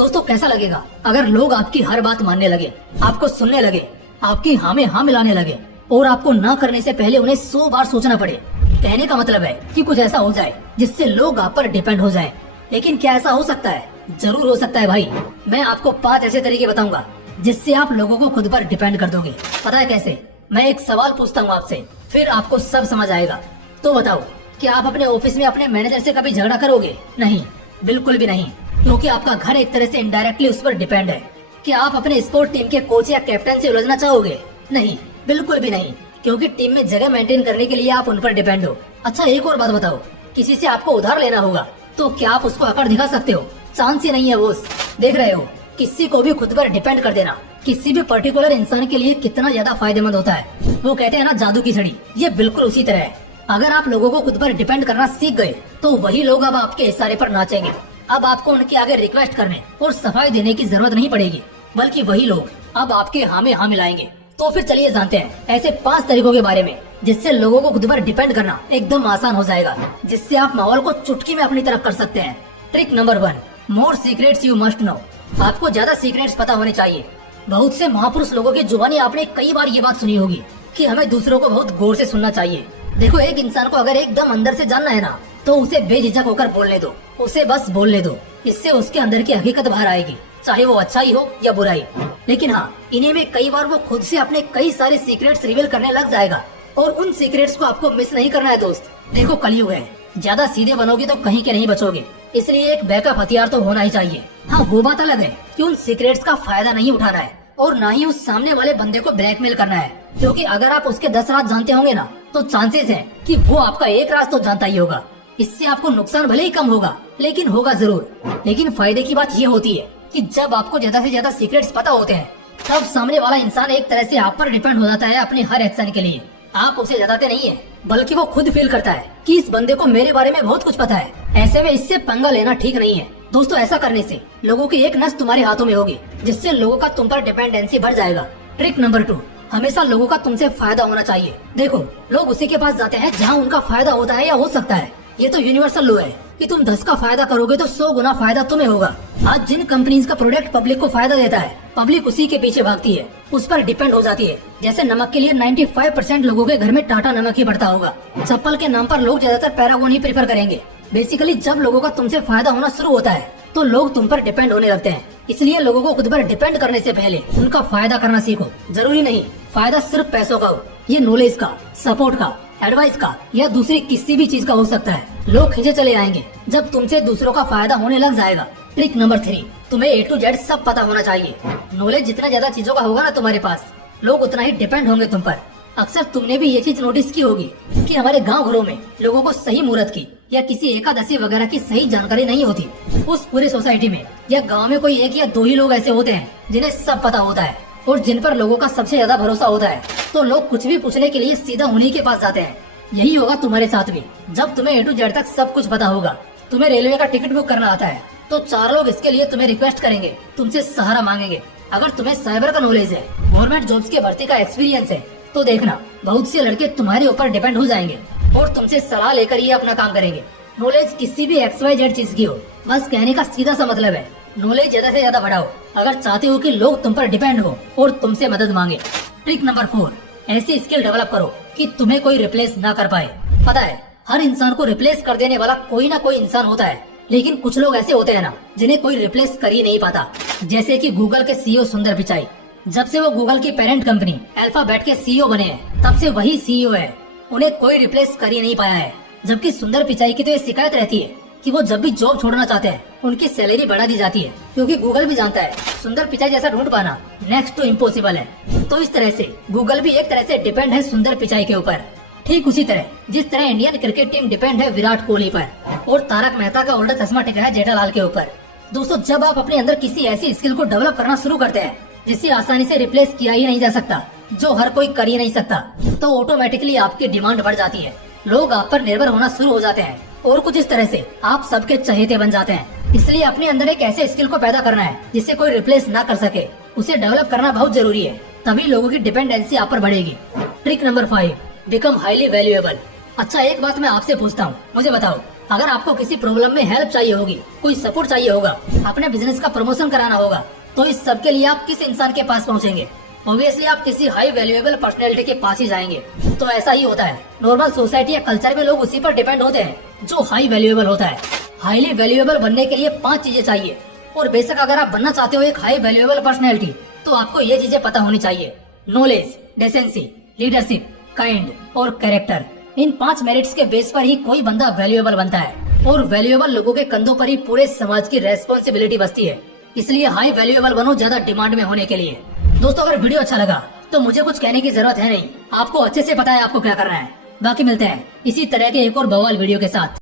दोस्तों कैसा लगेगा अगर लोग आपकी हर बात मानने लगे, आपको सुनने लगे, आपकी हाँ में हाँ मिलाने लगे और आपको ना करने से पहले उन्हें 100 बार सोचना पड़े। कहने का मतलब है कि कुछ ऐसा हो जाए जिससे लोग आप पर डिपेंड हो जाएं। लेकिन क्या ऐसा हो सकता है? जरूर हो सकता है भाई। मैं आपको 5 ऐसे तरीके बताऊंगा जिससे आप लोगों को खुद पर डिपेंड कर दोगे। पता है कैसे? मैं एक सवाल पूछता हूँ आपसे, फिर आपको सब समझ आएगा। तो बताओ, क्या आप अपने ऑफिस में अपने मैनेजर से कभी झगड़ा करोगे? नहीं, बिल्कुल भी नहीं, क्योंकि आपका घर एक तरह से इनडायरेक्टली उस पर डिपेंड है। क्या आप अपने स्पोर्ट टीम के कोच या कैप्टन से उलझना चाहोगे? नहीं, बिल्कुल भी नहीं, क्योंकि टीम में जगह मेंटेन करने के लिए आप उन पर डिपेंड हो। अच्छा, एक और बात बताओ, किसी से आपको उधार लेना होगा तो क्या आप उसको अकड़ दिखा सकते हो? चांस ही नहीं है बोस। देख रहे हो, किसी को भी खुद पर डिपेंड कर देना किसी भी पर्टिकुलर इंसान के लिए कितना ज्यादा फायदेमंद होता है। वो कहते हैं ना, जादू की छड़ी, ये बिल्कुल उसी तरह है। अगर आप लोगों को खुद पर डिपेंड करना सीख गए तो वही लोग अब आपके इशारे पर नाचेंगे। अब आपको उनके आगे रिक्वेस्ट करने और सफाई देने की जरूरत नहीं पड़ेगी, बल्कि वही लोग अब आपके हाँ में हाँ मिलाएंगे। तो फिर चलिए जानते हैं ऐसे 5 तरीकों के बारे में जिससे लोगों को खुद पर डिपेंड करना एकदम आसान हो जाएगा, जिससे आप माहौल को चुटकी में अपनी तरफ कर सकते हैं। Trick number 1, more secrets you must know. आपको ज्यादा सीक्रेट्स पता होने चाहिए। बहुत से महापुरुष लोगों की जुबानी आपने कई बार ये बात सुनी होगी कि हमें दूसरों को बहुत गौर से सुनना चाहिए। देखो, एक इंसान को अगर एकदम अंदर से जानना है ना, तो उसे बेझिझक होकर बोलने दो, उसे बस बोलने दो। इससे उसके अंदर की हकीकत बाहर आएगी, चाहे वो अच्छाई हो या बुराई। लेकिन हाँ, इन्हीं में कई बार वो खुद से अपने कई सारे सीक्रेट्स रिवील करने लग जाएगा और उन सीक्रेट्स को आपको मिस नहीं करना है दोस्त। देखो, कलयुग है, ज्यादा सीधे बनोगे तो कहीं के नहीं बचोगे, इसलिए एक बैकअप हथियार तो होना ही चाहिए। हाँ, वो बात अलग है कि उन सीक्रेट्स का फायदा नहीं उठाना है और ना ही उस सामने वाले बंदे को ब्लैकमेल करना है, क्योंकि अगर आप उसके 10 राज जानते होंगे ना, तो चांसेस है कि वो आपका एक राज तो जानता ही होगा। इससे आपको नुकसान भले ही कम होगा, लेकिन होगा जरूर। लेकिन फायदे की बात ये होती है कि जब आपको ज्यादा से ज्यादा सीक्रेट्स पता होते हैं, तब सामने वाला इंसान एक तरह से आप पर डिपेंड हो जाता है अपने हर एक्शन के लिए। आप उसे जताते नहीं है, बल्कि वो खुद फील करता है कि इस बंदे को मेरे बारे में बहुत कुछ पता है। ऐसे में इससे पंगा लेना ठीक नहीं है दोस्तों। ऐसा करने से लोगों की एक नस तुम्हारे हाथों में होगी, जिससे लोगों का तुम पर डिपेंडेंसी बढ़ जाएगा। ट्रिक नंबर 2, हमेशा लोगों का तुमसे फायदा होना चाहिए। देखो, लोग उसी के पास जाते हैं जहाँ उनका फायदा होता है या हो सकता है। ये तो यूनिवर्सल लॉ है कि तुम 10 का फायदा करोगे तो 100 गुना फायदा तुम्हें होगा। आज जिन कंपनीज का प्रोडक्ट पब्लिक को फायदा देता है, पब्लिक उसी के पीछे भागती है, उस पर डिपेंड हो जाती है। जैसे नमक के लिए 95% लोगों के घर में टाटा नमक ही बढ़ता होगा। चप्पल के नाम पर लोग ज्यादातर पैरागॉन ही प्रेफर करेंगे। बेसिकली जब लोगों का तुमसे फायदा होना शुरू होता है तो लोग तुम पर डिपेंड होने लगते हैं। इसलिए लोगों को खुद पर डिपेंड करने से पहले उनका फायदा करना सीखो। जरूरी नहीं फायदा सिर्फ पैसों का हो, ये नॉलेज का, सपोर्ट का, एडवाइस का या दूसरी किसी भी चीज का हो सकता है। लोग खींचे चले आएंगे जब तुमसे दूसरों का फायदा होने लग जाएगा। ट्रिक नंबर 3, तुम्हें A to Z सब पता होना चाहिए। नॉलेज जितना ज्यादा चीजों का होगा ना तुम्हारे पास, लोग उतना ही डिपेंड होंगे तुम पर। अक्सर तुमने भी ये चीज नोटिस की होगी कि हमारे गांव घरों में लोगों को सही मुहूर्त की या किसी एकादशी वगैरह की सही जानकारी नहीं होती। उस पूरी सोसाइटी में या गांव में कोई 1 या 2 ही लोग ऐसे होते हैं जिन्हें सब पता होता है और जिन पर लोगों का सबसे ज्यादा भरोसा होता है। तो लोग कुछ भी पूछने के लिए सीधा उन्हीं के पास जाते हैं। यही होगा तुम्हारे साथ भी। जब तुम्हें A to Z तक सब कुछ पता होगा, तुम्हें रेलवे का टिकट बुक करना आता है, तो 4 लोग इसके लिए तुम्हें रिक्वेस्ट करेंगे, तुमसे सहारा मांगेंगे। अगर तुम्हें साइबर का नॉलेज है, गवर्नमेंट जॉब्स के भर्ती का एक्सपीरियंस है, तो देखना बहुत से लड़के तुम्हारे ऊपर डिपेंड हो जाएंगे और तुमसे सलाह लेकर ये अपना काम करेंगे। नॉलेज किसी भी XYZ चीज की हो, बस कहने का सीधा सा मतलब है नॉलेज ज्यादा से ज्यादा बढ़ाओ अगर चाहते हो कि लोग तुम पर डिपेंड हो और तुमसे मदद मांगे। ट्रिक नंबर 4, ऐसी स्किल डेवलप करो कि तुम्हें कोई रिप्लेस ना कर पाए। पता है, हर इंसान को रिप्लेस कर देने वाला कोई ना कोई इंसान होता है, लेकिन कुछ लोग ऐसे होते हैं ना जिन्हें कोई रिप्लेस कर ही नहीं पाता। जैसे कि गूगल के CEO सुंदर पिचाई। जब से वो गूगल की पेरेंट कंपनी अल्फाबेट के CEO बने हैं, तब से वही CEO है। उन्हें कोई रिप्लेस कर ही नहीं पाया है। जबकि सुंदर पिचाई की तो ये शिकायत रहती है कि वो जब भी जॉब छोड़ना चाहते हैं, उनकी सैलरी बढ़ा दी जाती है, क्योंकि गूगल भी जानता है सुंदर पिचाई जैसा ढूंढ पाना नेक्स्ट टू इम्पॉसिबल है। तो इस तरह से गूगल भी एक तरह से डिपेंड है सुंदर पिचाई के ऊपर। ठीक उसी तरह जिस तरह इंडियन क्रिकेट टीम डिपेंड है विराट कोहली पर और तारक मेहता का उल्टा चश्मा टिका है जेठालाल के ऊपर। दोस्तों, जब आप अपने अंदर किसी ऐसी स्किल को डेवलप करना शुरू करते हैं जिसे आसानी से रिप्लेस किया ही नहीं जा सकता, जो हर कोई कर ही नहीं सकता, तो ऑटोमेटिकली आपकी डिमांड बढ़ जाती है। लोग आप पर निर्भर होना शुरू हो जाते हैं और कुछ इस तरह से आप सबके चहेते बन जाते हैं। इसलिए अपने अंदर एक ऐसे स्किल को पैदा करना है जिसे कोई रिप्लेस ना कर सके। उसे डेवलप करना बहुत जरूरी है, तभी लोगों की डिपेंडेंसी आप पर बढ़ेगी। Trick number 5, become highly valuable. अच्छा, एक बात मैं आपसे पूछता हूँ, मुझे बताओ, अगर आपको किसी प्रॉब्लम में हेल्प चाहिए होगी, कोई सपोर्ट चाहिए होगा, अपने बिजनेस का प्रमोशन कराना होगा, तो इस सब के लिए आप किस इंसान के पास पहुंचेंगे? ऑब्वियसली आप किसी हाई वैल्यूएबल पर्सनैलिटी के पास ही जाएंगे। तो ऐसा ही होता है, नॉर्मल सोसाइटी या कल्चर में लोग उसी पर डिपेंड होते हैं जो हाई वैल्यूएबल होता है। हाईली वैल्यूएबल बनने के लिए 5 चीजें चाहिए, और बेशक अगर आप बनना चाहते हो एक हाई वैल्यूएबल पर्सनैलिटी, तो आपको ये चीजें पता होनी चाहिए: नॉलेज, डेसेंसी, लीडरशिप, काइंड और कैरेक्टर। इन 5 मेरिट्स के बेस पर ही कोई बंदा वैल्यूएबल बनता है, और वैल्यूएबल लोगों के कंधों पर ही पूरे समाज की रेस्पॉन्सिबिलिटी बसती है। इसलिए हाई वैल्यूएबल बनो ज्यादा डिमांड में होने के लिए। दोस्तों, अगर वीडियो अच्छा लगा तो मुझे कुछ कहने की जरूरत है नहीं, आपको अच्छे से पता है आपको क्या करना है। बाकी मिलते हैं इसी तरह के एक और बवाल वीडियो के साथ।